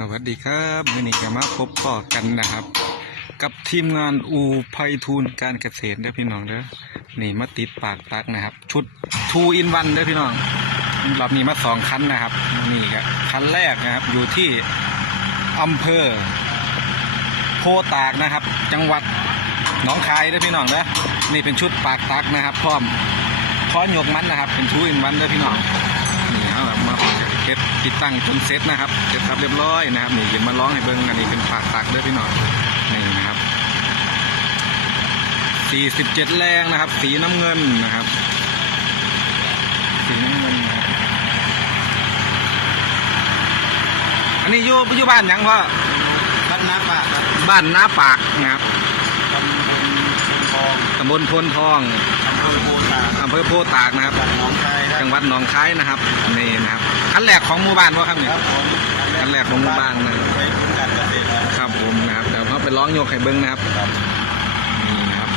สวัสดีครับวันนี้ก็มาพบพ่อกันนะครับ กับทีมงานอูไพฑูรย์การเกษตรเด้พี่น้องเด้อนี่มาติดปากตักนะครับ ชุดทูอินวันเด้อพี่น้องรอบนี้มาสองคันนะครับนี่ครับคันแรกนะครับ อยู่ที่อำเภอ โพตากนะครับ จังหวัดหนองคายเด้อพี่น้องเด้อนี่เป็นชุดปากตักนะครับ พร้อมพร้อมยกมันนะครับ เป็นทูอินวันเด้อพี่น้อง นี่เอาแบบมา เก็บติดตั้งจนเสร็จนะครับเสร็จครับเรียบร้อยนะครับนี่เดี๋ยวมาร้องให้เบิ้งอันนี้เป็นปากตักด้วยพี่น้องนี่นะครับ47แรงนะครับ สีน้ำเงินนะครับ สีน้ำเงินนะครับอันนี้อยู่อยู่บ้านหยังพ่อบ้านน้ำปากครับบ้านนาปากนะครับตำบลพนทองตำบลพนทองอำเภอโพตากอำเภอโพตากนะครับ จังหวัดหนองคายครับ จังหวัดหนองคายนะครับนี่นะครับอันแรกของหมู่บ้านวะครับเนี่ยครับผมอันแรกของหมู่บ้านนะไปทำการเกษตรครับครับผมนะครับเดี๋ยวเขาไปร้องโยกไข่เบิ้งนะครับครับนี่นะครับ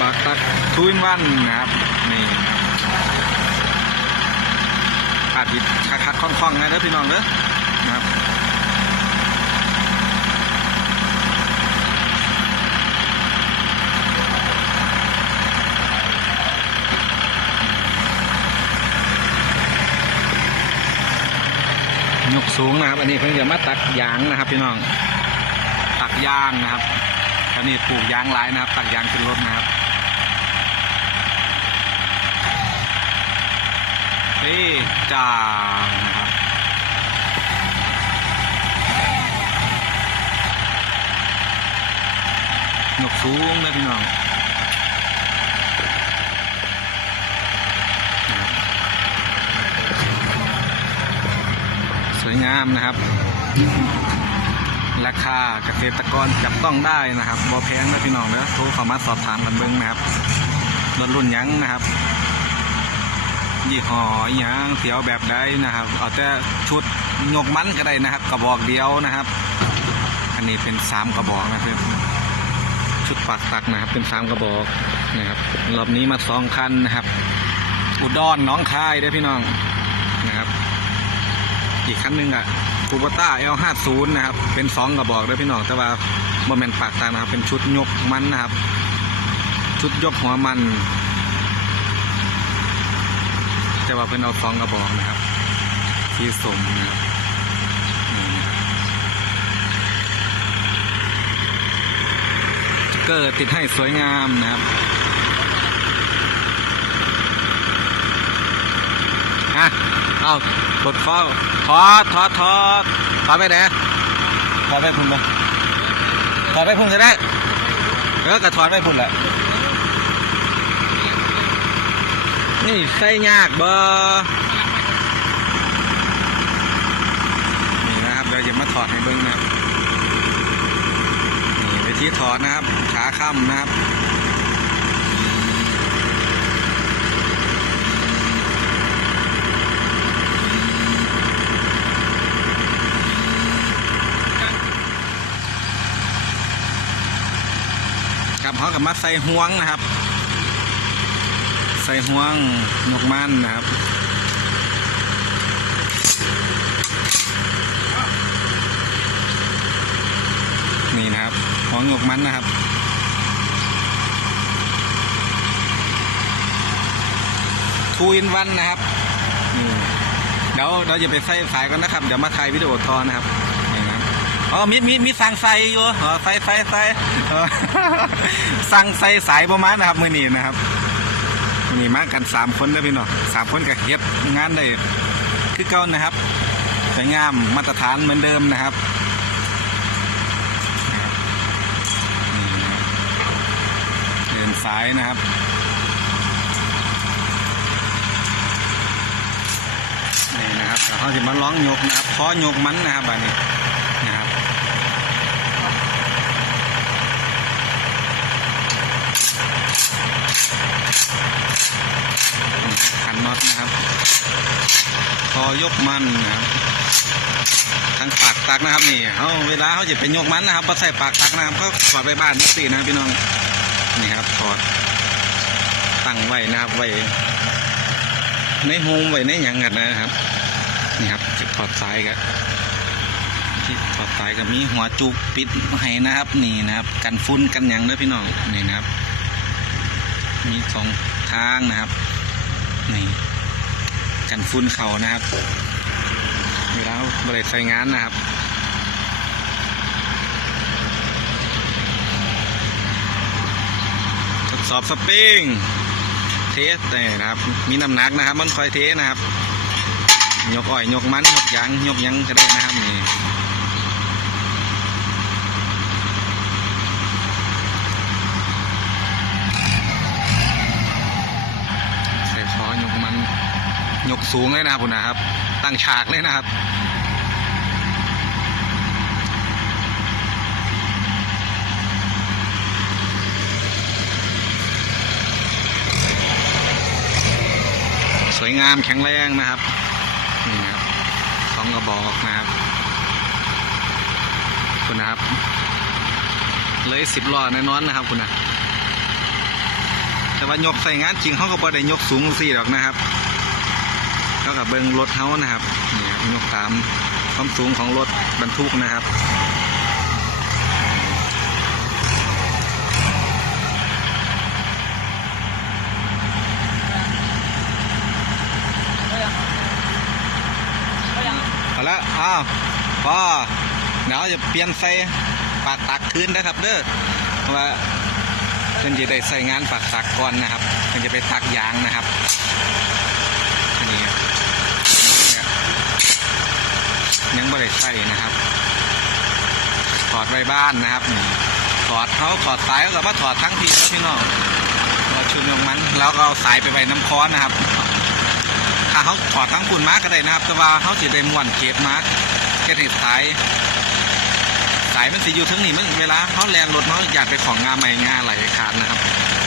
ปากตักทุยวันนะครับนี่นะครับอาจจะคัดคัดๆคล่องๆนะเด้อพี่น้องเด้อนะครับ ยกสูงนะครับ อันนี้เพิ่งจะมาตักยางนะครับ พี่น้องตักยางนะครับอันนี้ปลูกยางหลายนะครับ ตักยางขึ้นรถนะครับเฮ้จางนะครับยกสูงเลยพี่น้องนะครับ ส วยงามนะครับ ราคาเกษตรกรจับต้องได้นะครับบ่แพงนะพี่น้องเนอะโทรเข้ามาสอบถามกันเบิ้งนะครับรถรุ่นยังนะครับยี่ห้อยังเสียวแบบใดนะครับเอาแต่ชุดยกมันก็ได้นะครับ กระบอกเดียวนะครับ อันนี้เป็นสามกระบอกนะครับชุดปากตักนะครับ เป็นสามกระบอกนะครับรอบนี้มาสองคันนะครับ อุดรหน้องคายเด้พี่น้องนะครับ อีกคันหนึงอะคูปต้า L50 นะครับ เป็นสองกระบอกด้วยพี่น้อง แต่ว่าโมเมนปากตางนะครับ เป็นชุดยกมันนะครับ ชุดยกหัวมันแต่ว่าเป็นเอาสองกระบอกนะครับ ที่สมนะครับเกอร์ติดให้สวยงามนะครับฮะเอา กดฟ้าถอดถอดถอดถอดไปไหนถอดไปพุ่นเลยถอดไปพุ่นจะได้เออก็ถอดไปพุ่นแหละนี่ใส่ยากบ่นี่นะครับเดี๋ยวจะมาถอดให้เบิ้งนะครับนี่วิธีถอดนะครับขาค่ำนะครับ กับมาใส่ห่วงนะครับ ใส่ห่วงหมกมันนะครับนี่นะครับห่วงหมกมันนะครับทูอินวันนะครับเดี๋ยวเราจะไปใส่สายกันนะครับ เดี๋ยวมาถ่ายวิดีโอทอนนะครับ อ๋อมีมีมีสั่งใส่อยู่อ๋อใส่ใส่ใส่เออสั่งใส่สายประมาณนะครับ มือนี้นะครับมือนี้มากันสามคนนะพี่น้องสามคนกับเฮ็ดงานได้คือเก่านะครับสวยงามมาตรฐานเหมือนเดิมนะครับเดินสายนะครับนี่นะครับเดี๋ยวเขาจะมาร้องยกนะครับพอยกมันนะครับอันนี้ะครับ ขันน็อตนะครับ พอยกมันนะครับทั้งปากตักนะครับนี่เขาเวลาเขาจะเป็นยกมันนะครับก็ใส่ปากตักนะครับก็ถอดไปบ้านนิดสินะพี่น้องนี่ครับถอดตั้งไว้นะครับไว้ในโฮมไว้ในหยังกันนะครับนี่ครับจะถอดสายกันที่ถอดสายกับมีหัวจุกปิดให้นะครับ นี่นะครับ กันฟุ้นกันหยังเด้อพี่น้องนี่นะครับ มีสองทางนะครับนี่กันฟุ้นเขานะครับเวลาบริษัทใช้งานนะครับทดสอบสปริงเทสนี่นะครับ มีน้ำหนักนะครับ มันคอยเทสนะครับ ยกอ้อย ยกมัน ยกยังยกยังก็ได้นะครับนี่ ยกสูงเลยนะครับคุณนะครับ ตั้งฉากเลยนะครับสวยงามแข็งแรงนะครับนี่นะครับสองกระบอกนะครับคุณนะครับ เลยสิบล้อแน่นอนนะครับคุณนะแต่ว่ายกใส่งานจริงเขาก็บ่ได้ยกสูงสี่หรอกนะครับ เท่ากับเบิ้งรถเขานะครับนี่ครับยกตามความสูงของรถบรรทุกนะครับเอาละอ้าวพอเดี๋ยวจะเปลี่ยนใส่ปากตักคืนนะครับ เด้อว่าเพิ่อนจะได้ใส่งานปากตักก่อนนะครับเพิ่นจะไปตักยางนะครับนี่ครับเนี่ย ยังไม่ได้ใส่นะครับถอดไว้บ้านนะครับถอดเขาถอดสายเขากับว่าถอดทั้งทีพี่น้องถอดชุดยงมันแล้วก็เอาสายไปไว้น้ำค้อนนะครับถ้าเขาถอดทั้งคุณมาร์กก็ได้นะครับ แต่ว่าเขาสิได้ม้วนเก็บมาร์กแค่ติดสายสายมันสิอยู่ทั้งนี้มันเวลาเขาแลนรถเขาอยากไปของงาใหม่งาไหลขาดนะครับ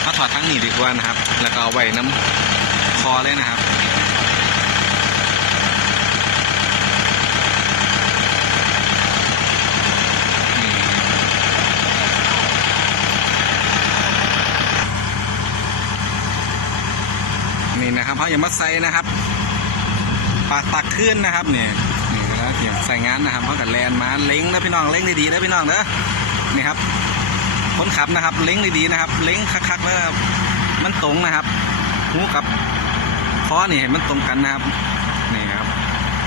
เขาถอดทั้งนี้ดีกว่านะครับ แล้วก็เอาไว้น้ำคอเลยนะครับ นะครับเขาอย่ามาใส่นะครับปากตักขึ้นนะครับเนี่ยนี่เวลาเกี่ยวใส่งานนะครับเขากับแลนมาเล้งนะพี่น้องเล้งดีๆนะพี่น้องเนอะนี่ครับคนขับนะครับ เล้งดีๆนะครับ เล้งคักๆแล้วนะครับมันตรงนะครับหูกับคอนี่ให้มันตรงกันนะครับนี่ครับ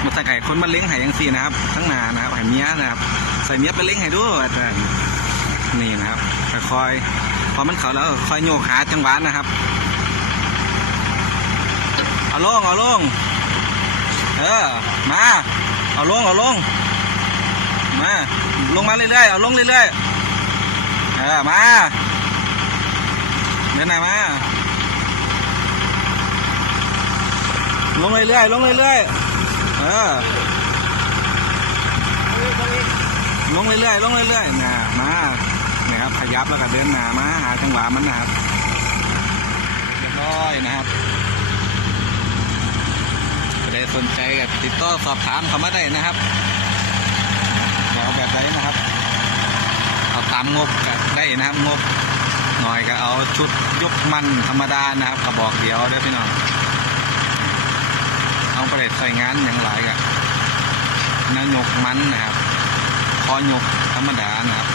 มาใส่ไก่คนมาเล้งให้ยังสี่นะครับทั้งนานะครับให้เมียนะครับ ใส่เมียไปเล้งให้ด้วยอาจารย์นี่นะครับค่อยๆพอมันเขาแล้วค่อยโยกหาจังหวะนะครับ เอาลงเอาลงเออมาเอาลงเอาลงมาลงมาเรื่อยๆเอาลงเรื่อยๆเออมาเดินหน้ามาลงเรื่อยๆลงเรื่อยๆเออลงเรื่อยๆลงเรื่อยๆน่ะมาเนี่ยครับขยับแล้วก็เดินหน้ามาหาจังหวะมันนะครับเรียบร้อยนะครับ สนใจกับติดต่อสอบถามเขามาได้นะครับจะเอาแบบไหนนะครับ เอาตามงบก็ได้นะครับงบหน่อยก็เอาชุดยกมันธรรมดานะครับกระบอกเดียวได้พี่น้องเอาไปได้ใส่งานอย่างไรกับนายกมันนะครับคอยกธรรมดานะครับ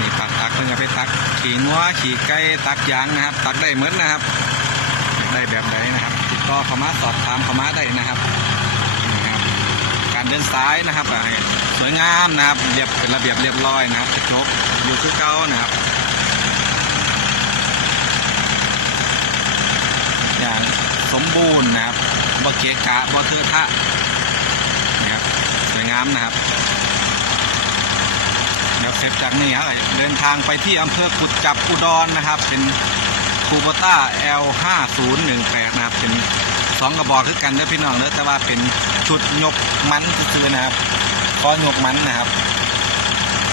นี่ปักตักเพิ่งจะไปตัก ขี่งัวขี่ไก่ตักยางนะครับ ตักได้เหมือนนะครับ ได้แบบไหนนะครับติดต่อเขามาสอบถามเขามาได้นะครับนะครับ การเดินซ้ายนะครับสวยงามนะครับเรียบเป็นระเบียบเรียบร้อยนะครับจบอยู่คือเก้านะครับอย่างสมบูรณ์นะครับบ่เกกะบ่เทอทะนะครับสวยงามนะครับเดี๋ยวเสร็จจากนี้ครับเดินทางไปที่อำเภอกุดจับอุดรนะครับ เป็น คูโบต้า L5018 นะครับ เป็นสองกระบอกคือกันนะพี่น้องเนะแต่ว่าเป็นชุดยกมันคือนะครับคอยกมันนะครับ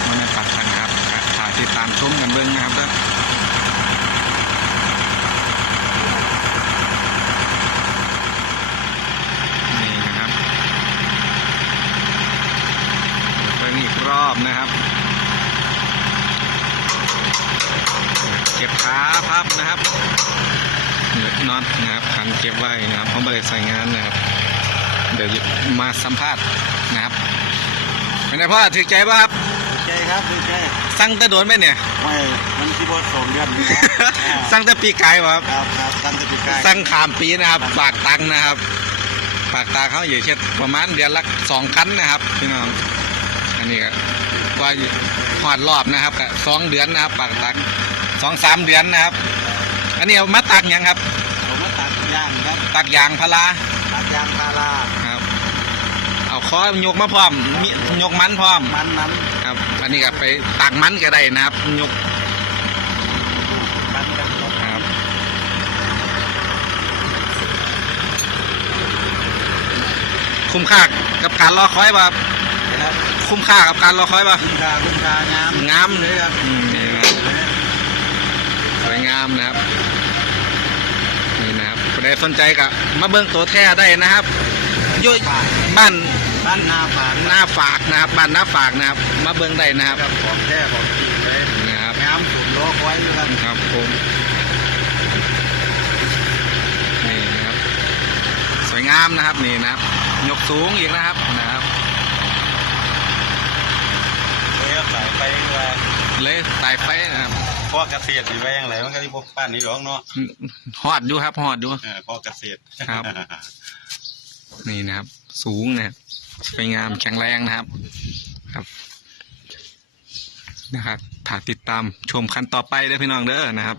มันไม่ปักกันนะครับถ่ายติดตามชมกันเบิ้งนะครับเด้อนี่นะครับเบิ้งอีกรอบนะครับ เก็บ ขาพับนะครับเหนือเอน็อตนะครับขันเก็บไว้นะครับเพราะไม่ได้ใส่งานนะครับ เดี๋ยวมาสัมภาษณ์นะครับเป็นไงพ่อถือใจป่ะครับดีใจครับดีใจสั่งแตะโดนไหมเนี่ยไม่มันที่บอสสองเดือนนี่สั่งแต่ปีกายป่ะครับครับครับตั้งแต่ปีกายสั่งขามปีนะครับฝากตังค์นะครับฝากตาเขาอยู่เช่นประมาณเดือนละสองคันนะครับพี่น้องอันนี้ก็ว่าหอดรอบนะครับก็สองเดือนนะครับฝากตังค์ สองสามเดือนนะครับ อันนี้เอามาตักหยังครับ ผมมาตัดยางครับตักยางพาราตัดยางพาราครับ เอาคอยกมาพร้อมมียกมันพร้อมมันน้ครับ อันนี้ก็ไปตักมันก็ได้นะครับยกำมันกันตกครับคุ้มค่ากับการรอคอยป่ะครับครับคุ้มค่ากับการรอคอยป่ะคุณคาคุณคางามงามเลยครับ อืมนี่นะครับสวยงามนะครับนี่นะครับใครสนใจก็มาเบิ่งตัวแท้ได้นะครับอยู่ฝากบ้านบ้านนาฝากหน้าฝากนะครับบ้านหน้าฝากนะครับ มาเบิ่งได้นะครับครับของแท้ของจริงเลยนะครับงามสุดโลกไว้อยู่ครับครับผมนี่นะครับสวยงามนะครับนี่นะครับ ยกสูงอีกนะครับนะครับเลยครับสายไปว่าเลยตายไปนะครับ พ่อเกษตรนี่ไว้ยังไงมันก็ที่พวกป้านนี่หรอกเนาะหอดอยู่ครับหอดอยู่เออพ่อเกษตรครับ นี่นะครับ สูงนะครับสวยงามแข็งแรงนะครับ ครับนะครับถ้าติดตามชมขั้นต่อไปได้อพี่น้องเด้อนะครับ